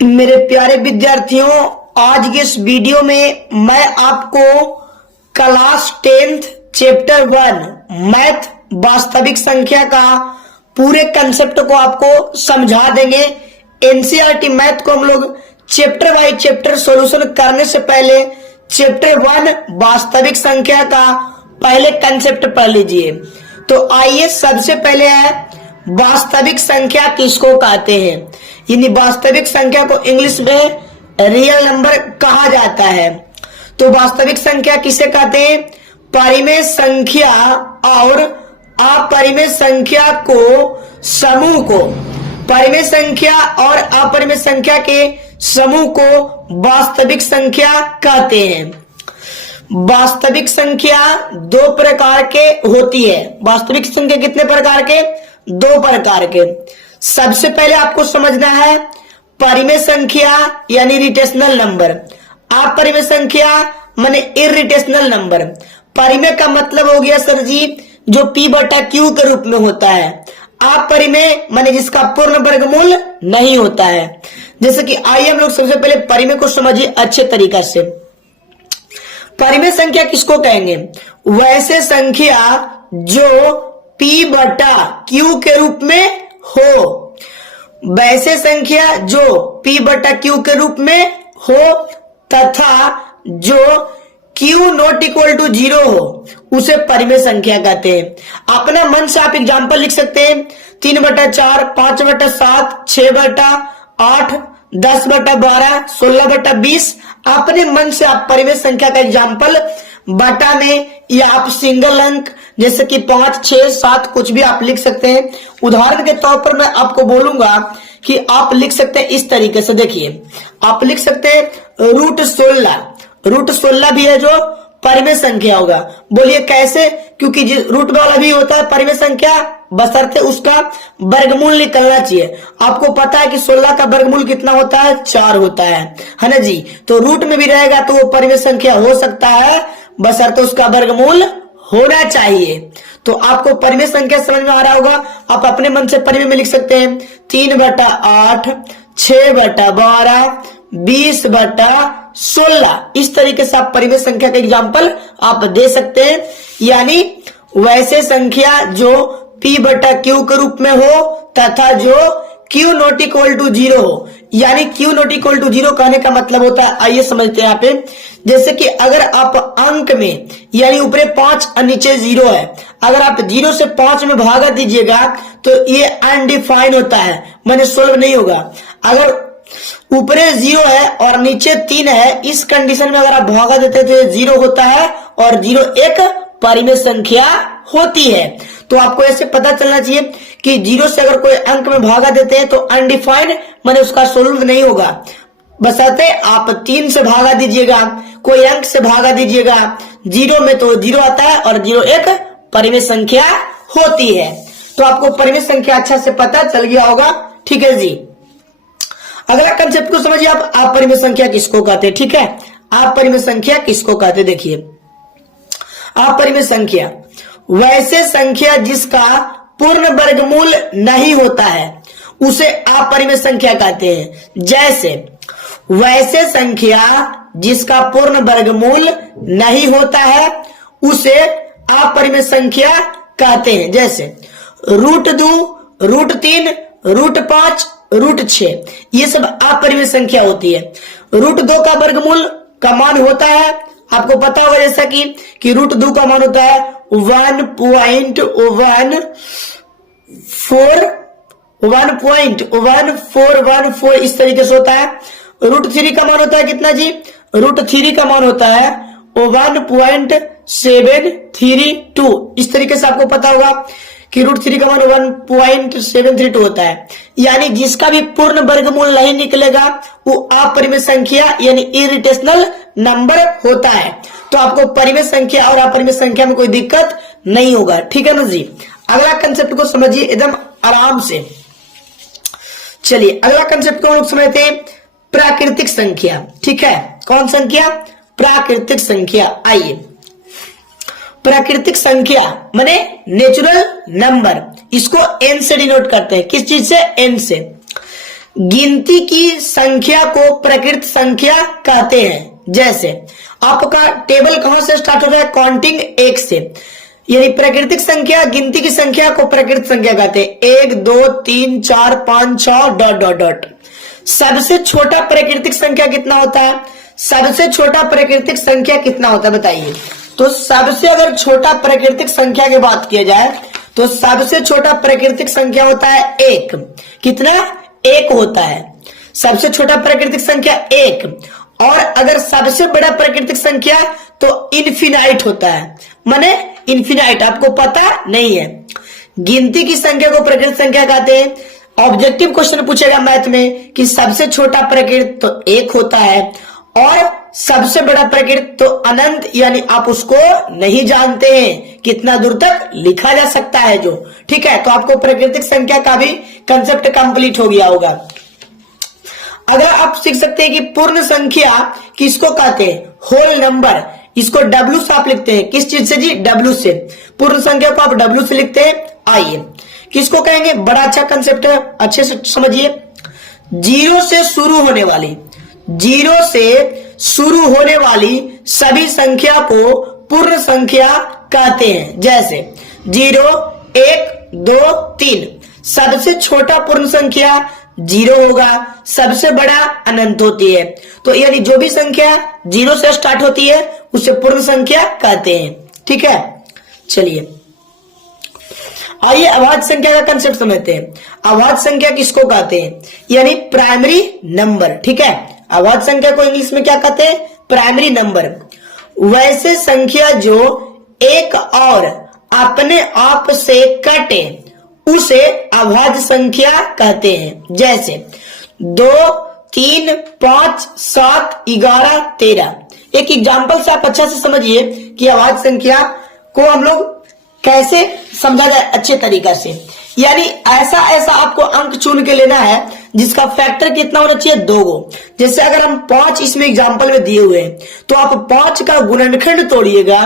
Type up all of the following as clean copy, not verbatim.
मेरे प्यारे विद्यार्थियों, आज के इस वीडियो में मैं आपको क्लास 10th चैप्टर 1 मैथ वास्तविक संख्या का पूरे कंसेप्ट को आपको समझा देंगे। एनसीईआरटी मैथ को हम लोग चैप्टर बाय चैप्टर सॉल्यूशन करने से पहले चैप्टर 1 वास्तविक संख्या का पहले कंसेप्ट पढ़ लीजिए। तो आइए, सबसे पहले है वास्तविक संख्या किसको कहते हैं। यानी वास्तविक संख्या को इंग्लिश में रियल नंबर कहा जाता है। तो वास्तविक संख्या किसे कहते हैं? परिमेय संख्या और अपरिमेय संख्या को समूह को, परिमेय संख्या और अपरिमेय संख्या के समूह को वास्तविक संख्या कहते हैं। वास्तविक संख्या दो प्रकार के होती है। वास्तविक संख्या कितने प्रकार के? दो प्रकार के। सबसे पहले आपको समझना है परिमेय संख्या यानी रिटेशनल नंबर, अपरिमेय संख्या माने इररिटेशनल नंबर। परिमेय का मतलब हो गया सर जी जो p/q के रूप में होता है। अपरिमेय माने जिसका पूर्ण वर्गमूल नहीं होता है। जैसे कि आइए हम लोग सबसे पहले परिमेय को समझिए अच्छे तरीका से। परिमेय संख्या किसको कहेंगे? वैसे संख्या जो p/q के रूप में हो, वैसे संख्या जो p/q के रूप में हो तथा जो q नॉट इक्वल टू 0 हो, उसे परिमेय संख्या कहते हैं। अपने मन से आप एग्जाम्पल लिख सकते हैं 3/4, 5/7, 6/8, 10/12, 16/20। अपने मन से आप परिमेय संख्या का एग्जाम्पल बटा में या आप सिंगल अंक जैसे कि 5, 6, 7 कुछ भी आप लिख सकते हैं। उदाहरण के तौर पर मैं आपको बोलूंगा कि आप लिख सकते हैं इस तरीके से। देखिए, आप लिख सकते हैं √16। √16 भी है जो परिमेय संख्या होगा। बोलिए कैसे? क्योंकि रूट वाला भी होता है परिमेय संख्या, बशर्ते उसका वर्गमूल निकलना चाहिए। आपको पता है कि 16 का वर्गमूल कितना होता है? 4 होता है ना जी। तो रूट में भी रहेगा तो वो परिमेय संख्या हो सकता है, बशर्ते उसका वर्गमूल होना चाहिए। तो आपको परिमेय संख्या समझ में आ रहा होगा। आप अपने मन से परिमेय में लिख सकते हैं 3/8, 6/12, 20/16। इस तरीके से आप परिमेय संख्या का एग्जाम्पल आप दे सकते हैं। यानी वैसे संख्या जो p/q के रूप में हो तथा जो q नॉट इक्वल टू 0 हो। यानी q नॉट इक्वल टू 0 कहने का मतलब होता है, आइए समझते हैं यहाँ पे। जैसे कि अगर आप अंक में यानी ऊपरे 5 और नीचे 0 है, अगर आप 0 से 5 में भागा दीजिएगा तो ये अनडिफाइन होता है, माने सोल्व नहीं होगा। अगर ऊपरे 0 है और नीचे 3 है, इस कंडीशन में अगर आप भागा देते हैं तो ये 0 होता है और 0 एक परिमेय संख्या होती है। तो आपको ऐसे पता चलना चाहिए कि 0 से अगर कोई अंक में भागा देते हैं तो अनडिफाइंड माने उसका सोल्व नहीं होगा। बशर्ते आप 3 से भागा दीजिएगा, कोई अंक से भागा दीजिएगा 0 में तो 0 आता है और 0 एक परिमेय संख्या होती है। तो आपको परिमेय संख्या अच्छा से पता चल गया होगा। ठीक है जी। अगला कंसेप्ट को समझिए आप अपरिमेय संख्या किसको कहते हैं। ठीक है, अपरिमेय संख्या किसको कहते हैं? देखिए, अपरिमेय संख्या वैसे संख्या जिसका पूर्ण वर्गमूल नहीं होता है उसे अपरिमेय संख्या कहते हैं। जैसे वैसे संख्या जिसका पूर्ण वर्गमूल नहीं होता है उसे अपरिमेय संख्या कहते हैं। जैसे √2, √3, √5, √6 ये सब अपरिमेय संख्या होती है। √2 का वर्गमूल का मान होता है, आपको पता होगा जैसा कि √2 का मान होता है 1.1414 इस तरीके से होता है। √3 का मान होता है कितना जी? √3 का मान होता है 1.732। इस तरीके से आपको पता होगा कि √3 का मान 1.732 होता है। यानी जिसका भी पूर्ण वर्गमूल नहीं निकलेगा वो अपरिमेय संख्या यानी इररिटेशनल नंबर होता है। तो आपको परिमेय संख्या और अपरिमेय संख्या में कोई दिक्कत नहीं होगा। ठीक है ना जी। अगला कंसेप्ट को समझिए एकदम आराम से। चलिए अगला कंसेप्ट को हम लोग समझते हैं प्राकृतिक संख्या। ठीक है, कौन संख्या? प्राकृतिक संख्या। आइए, प्राकृतिक संख्या माने नेचुरल नंबर, इसको n से डिनोट करते हैं। किस चीज से? n से। गिनती की संख्या को प्रकृत संख्या कहते हैं। जैसे आपका टेबल कहां से स्टार्ट हो रहा है, काउंटिंग 1 से, यानी प्राकृतिक संख्या गिनती की संख्या को प्रकृत संख्या कहते हैं। 1 2 3 4 5 6 डॉट डॉट डॉट। सबसे छोटा प्राकृतिक संख्या कितना होता है, सबसे छोटा प्राकृतिक संख्या कितना होता है बताइए। तो सबसे अगर छोटा प्राकृतिक संख्या की बात किया जाए तो सबसे छोटा प्राकृतिक संख्या होता है 1। कितना, 1 होता है सबसे छोटा प्राकृतिक संख्या 1। और अगर सबसे बड़ा प्राकृतिक संख्या तो इन्फिनाइट होता है, माने इन्फिनाइट, आपको पता नहीं है। गिनती की संख्या को प्राकृतिक संख्या कहते हैं। ऑब्जेक्टिव क्वेश्चन पूछेगा मैथ में कि सबसे छोटा प्राकृत तो 1 होता है और सबसे बड़ा प्राकृत तो अनंत, यानी आप उसको नहीं जानते हैं, कितना दूर तक लिखा जा सकता है जो, ठीक है। तो आपको प्राकृतिक संख्या का भी कंसेप्ट कंप्लीट हो गया होगा। अगर आप सीख सकते हैं कि पूर्ण संख्या किसको कहते हैं, होल नंबर, इसको W से आप लिखते हैं। किस चीज से जी, W से। पूर्ण संख्या को आप W से लिखते हैं। आइए किसको कहेंगे, बड़ा अच्छा कंसेप्ट है, अच्छे से समझिए। 0 से शुरू होने वाली, 0 से शुरू होने वाली सभी संख्या को पूर्ण संख्या कहते हैं। जैसे 0 1 2 3, सबसे छोटा पूर्ण संख्या 0 होगा, सबसे बड़ा अनंत होती है। तो यानी जो भी संख्या 0 से स्टार्ट होती है उसे पूर्ण संख्या कहते हैं, ठीक है। चलिए आइए अभाज्य संख्या का कंसेप्ट समझते हैं। अभाज्य संख्या किसको कहते हैं, यानी प्राइमरी नंबर, ठीक है। अभाज्य संख्या को इंग्लिश में क्या कहते हैं, प्राइमरी नंबर। वैसे संख्या जो एक और अपने आप से कटे उसे अभाज्य संख्या कहते हैं। जैसे 2 3 5 7 11 13। एक एग्जाम्पल से आप अच्छा से समझिए कि अभाज्य संख्या को हम लोग कैसे समझा जाए अच्छे तरीका से। यानी ऐसा ऐसा आपको अंक चुन के लेना है जिसका फैक्टर कितना होना चाहिए, 2 गो। जैसे अगर हम 5 इसमें एग्जाम्पल में दिए हुए हैं तो आप 5 का गुणनखंड तोड़िएगा,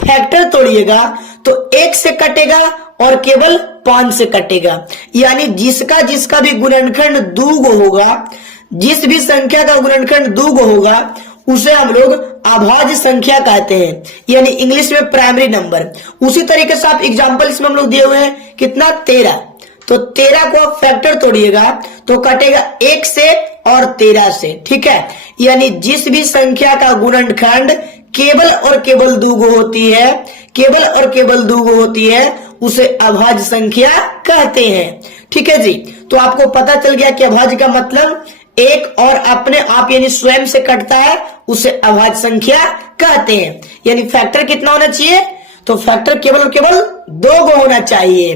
फैक्टर तोड़िएगा तो 1 से कटेगा और केवल 5 से कटेगा। यानी जिसका जिसका भी गुणनखंड 2 गो होगा, जिस भी संख्या का गुणनखंड 2 गो होगा उसे हम लोग अभाज्य संख्या कहते हैं, यानी इंग्लिश में प्राइमरी नंबर। उसी तरीके से आप एग्जाम्पल इसमें हम लोग दिए हुए हैं कितना, 13। तो 13 को आप फैक्टर तोड़िएगा तो कटेगा 1 से और 13 से, ठीक है। यानी जिस भी संख्या का गुणनखंड केवल और केवल 2 गो होती है, केवल और केवल 2 गो होती है, उसे अभाज्य संख्या कहते हैं, ठीक है जी। तो आपको पता चल गया कि अभाज्य का मतलब एक और अपने आप यानी स्वयं से कटता है, उसे अभाज्य संख्या कहते हैं। यानी फैक्टर कितना होना चाहिए, तो फैक्टर केवल और केवल 2 गो होना चाहिए।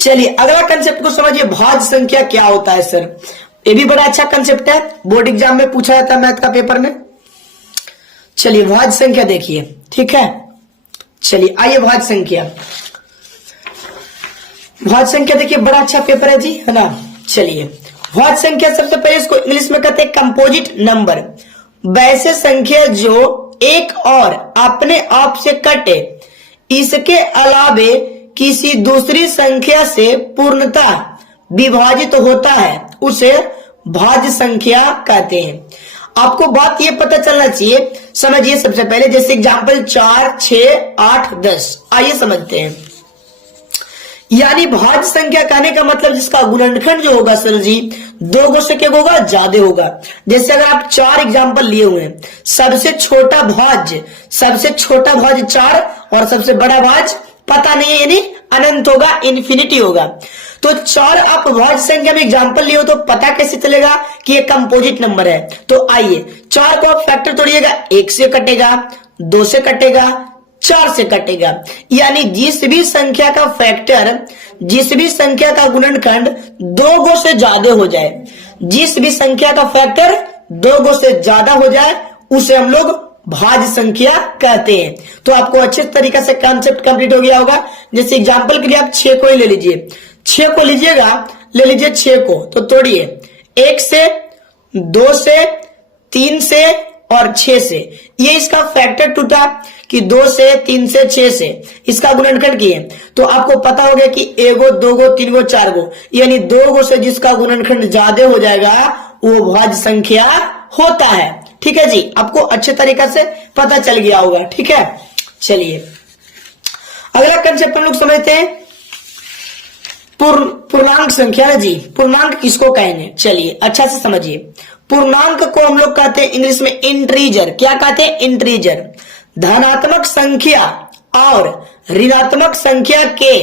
चलिए अगला कंसेप्ट को समझिए, भाज्य संख्या क्या होता है सर। ये भी बड़ा अच्छा कंसेप्ट है, बोर्ड एग्जाम में पूछा जाता है मैथ का पेपर में। चलिए भाज्य संख्या देखिए, ठीक है। चलिए आइए भाज्य संख्या, भाज्य संख्या देखिए बड़ा अच्छा पेपर है जी, है ना। चलिए भाज्य संख्या सबसे पहले इसको इंग्लिश में कहते हैं कंपोजिट नंबर। वैसे संख्या जो एक और अपने आप से कटे, इसके अलावे किसी दूसरी संख्या से पूर्णतः विभाजित होता है, उसे भाज्य संख्या कहते हैं। आपको बात ये पता चलना चाहिए, समझिए सबसे पहले। जैसे एग्जांपल 4 6 8 10, आइए समझते हैं। यानी भाज्य संख्या कहने का मतलब जिसका गुणनखंड जो होगा सर जी 2 गो से क्या होगा, ज्यादा होगा। जैसे अगर आप 4 एग्जांपल लिए हुए हैं, सबसे छोटा भाज्य 4 और सबसे बड़ा भाज्य पता नहीं है, यानी अनंत होगा, इन्फिनिटी होगा। तो 4 आप भाज्य संख्या में एग्जांपल लिए हो तो पता कैसे चलेगा कि ये कंपोजिट नंबर है। तो आइए 4 को आप फैक्टर तोड़िएगा, 1 से कटेगा, 2 से कटेगा, 4 से कटेगा। यानी जिस भी संख्या का फैक्टर, जिस भी संख्या का गुणनखंड 2 गो से ज्यादा हो जाए, जिस भी संख्या का फैक्टर 2 गो से ज्यादा हो जाए, उसे हम लोग भाज्य संख्या कहते हैं। तो आपको अच्छे तरीके से कॉन्सेप्ट कंप्लीट हो गया होगा। जैसे एग्जांपल के लिए आप 6 को ही ले लीजिए, 6 को लीजिएगा, ले लीजिए 6 को, तो तोड़िए 1 से, 2 से, 3 से और 6 से। ये इसका फैक्टर टूटा कि 2 से 3 से 6 से इसका गुणनखंड किए तो आपको पता हो गया कि 1 गो 2 गो 3 गो 4 गो यानी 2 गो से जिसका गुणनखंड ज्यादा हो जाएगा वो भाज्य संख्या होता है। ठीक है जी, आपको अच्छे तरीके से पता चल गया होगा। ठीक है, चलिए अगला कंसेप्ट हम लोग समझते हैं पूर्णांक संख्या ना जी। पूर्णांक किसको कहेंगे, चलिए अच्छा से समझिए। पूर्णांक को हम लोग कहते हैं इंग्लिश में इंटीजर। क्या कहते हैं, इंटीजर। धनात्मक संख्या और ऋणात्मक संख्या के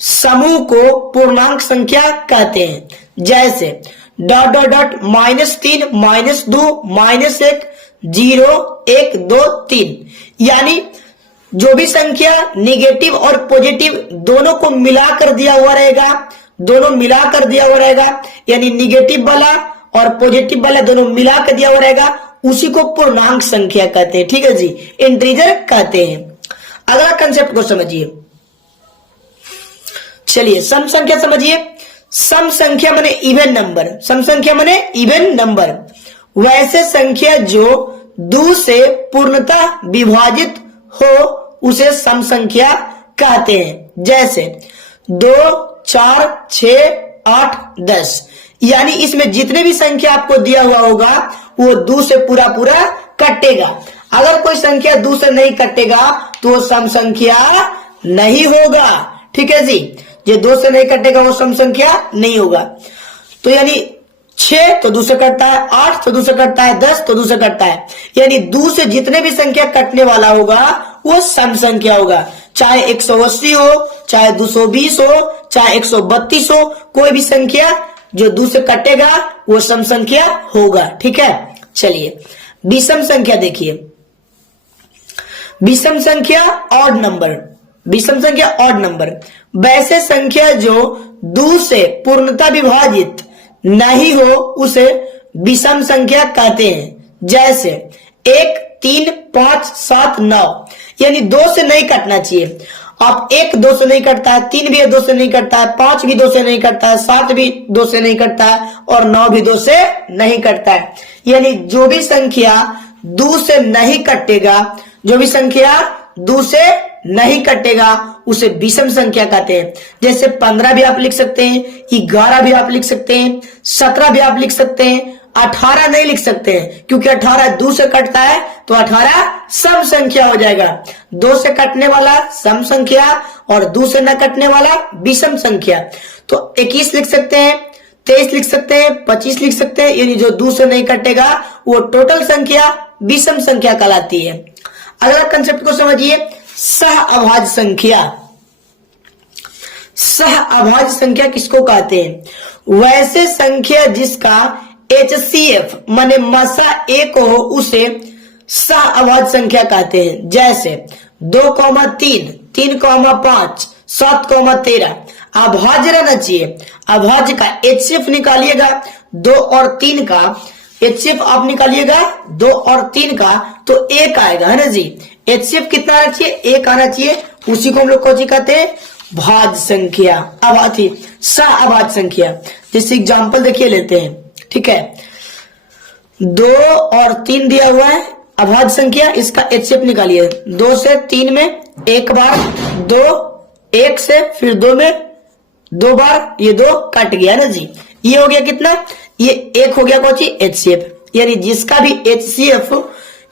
समूह को पूर्णांक संख्या कहते हैं। जैसे डॉट डॉट डॉट -3 -2 -1 0 1 2 3 यानी जो भी संख्या निगेटिव और पॉजिटिव दोनों को मिलाकर दिया हुआ रहेगा, दोनों मिलाकर दिया हुआ रहेगा यानी निगेटिव वाला और पॉजिटिव वाला दोनों मिलाकर दिया हुआ रहेगा, उसी को पूर्णांक संख्या कहते हैं। ठीक है जी, इंटीजर कहते हैं। अगला कंसेप्ट को समझिए, चलिए सम संख्या समझिए। सम संख्या माने इवन नंबर। सम संख्या माने इवन नंबर, वैसे संख्या जो 2 से पूर्णतः विभाजित हो उसे सम संख्या कहते हैं। जैसे 2 4 6 8 10 यानी इसमें जितने भी संख्या आपको दिया हुआ होगा वो 2 से पूरा पूरा कटेगा। अगर कोई संख्या 2 से नहीं कटेगा तो वो सम संख्या नहीं होगा। ठीक है जी, ये 2 से नहीं कटेगा वो सम संख्या नहीं होगा। तो यानी 6 तो 2 से कटता है, 8 तो 2 से कटता है, 10 तो 2 से कटता है, यानी 2 से जितने भी संख्या कटने वाला होगा वो सम संख्या होगा। चाहे 180 हो, चाहे 220 हो, चाहे 132 हो, कोई भी संख्या जो 2 से कटेगा वो सम संख्या होगा। ठीक है, चलिए विषम संख्या देखिए। विषम संख्या ऑड नंबर। विषम संख्या ऑड नंबर, वैसे संख्या जो 2 से पूर्णतः विभाजित नहीं हो उसे विषम संख्या कहते हैं। जैसे 1 3 5 7 9 यानी 2 से नहीं कटना चाहिए। अब 1 2 से नहीं कटता है, 3 भी 2 से नहीं कटता है, 5 भी 2 से नहीं कटता है, 7 भी 2 से नहीं कटता है और 9 भी 2 से नहीं कटता है। यानी जो भी संख्या 2 से नहीं कटेगा, जो भी संख्या 2 से नहीं कटेगा उसे विषम संख्या कहते हैं। जैसे 15 भी आप लिख सकते हैं, 11 भी आप लिख सकते हैं, 17 भी आप लिख सकते हैं, 18 नहीं लिख सकते हैं क्योंकि 18 2 से कटता है तो 18 सम संख्या हो जाएगा। 2 से कटने वाला सम संख्या और 2 से न कटने वाला विषम संख्या। तो 21 लिख सकते हैं, 23 लिख सकते हैं, 25 लिख सकते हैं, यानी जो 2 से नहीं कटेगा वो टोटल संख्या विषम संख्या कहलाती है। अगला कंसेप्ट को समझिए, सह अभाज्य संख्या। सह अभाज्य संख्या किसको कहते हैं, वैसे संख्या जिसका HCF माने मसा 1 हो उसे सह अभाज्य संख्या कहते हैं। जैसे 2,3 3,5 7,13 अभाज्य रहना चाहिए। अभाज्य का HCF निकालिएगा 2 और 3 का, HCF आप निकालिएगा 2 और 3 का तो 1 आएगा, है ना जी। HCF कितना आना चाहिए, 1 आना चाहिए, उसी को हम लोग कौन कहते हैं, भाज्य संख्या। अभाज्य सह अभाज्य संख्या। जैसे एग्जाम्पल देखिए लेते हैं, ठीक है। 2 और 3 दिया हुआ है अभाज्य संख्या, इसका HCF निकालिए। 2 से 3 में 1 बार, 2 1 से फिर 2 में 2 बार, ये 2 कट गया ना जी। ये हो गया कितना, ये 1 हो गया कौन सी, HCF। यानी जिसका भी HCF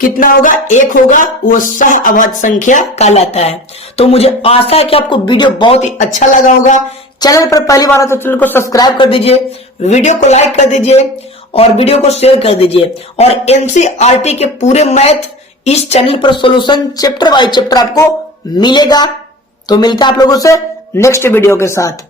कितना होगा, 1 होगा, वो सह अभाज्य संख्या कहलाता है। तो मुझे आशा है कि आपको वीडियो बहुत ही अच्छा लगा होगा। चैनल पर पहली बार है तो चैनल को सब्सक्राइब कर दीजिए, वीडियो को लाइक कर दीजिए और वीडियो को शेयर कर दीजिए। और NCERT के पूरे मैथ इस चैनल पर सॉल्यूशन चैप्टर बाय चैप्टर आपको मिलेगा। तो मिलता है आप लोगों से नेक्स्ट वीडियो के साथ।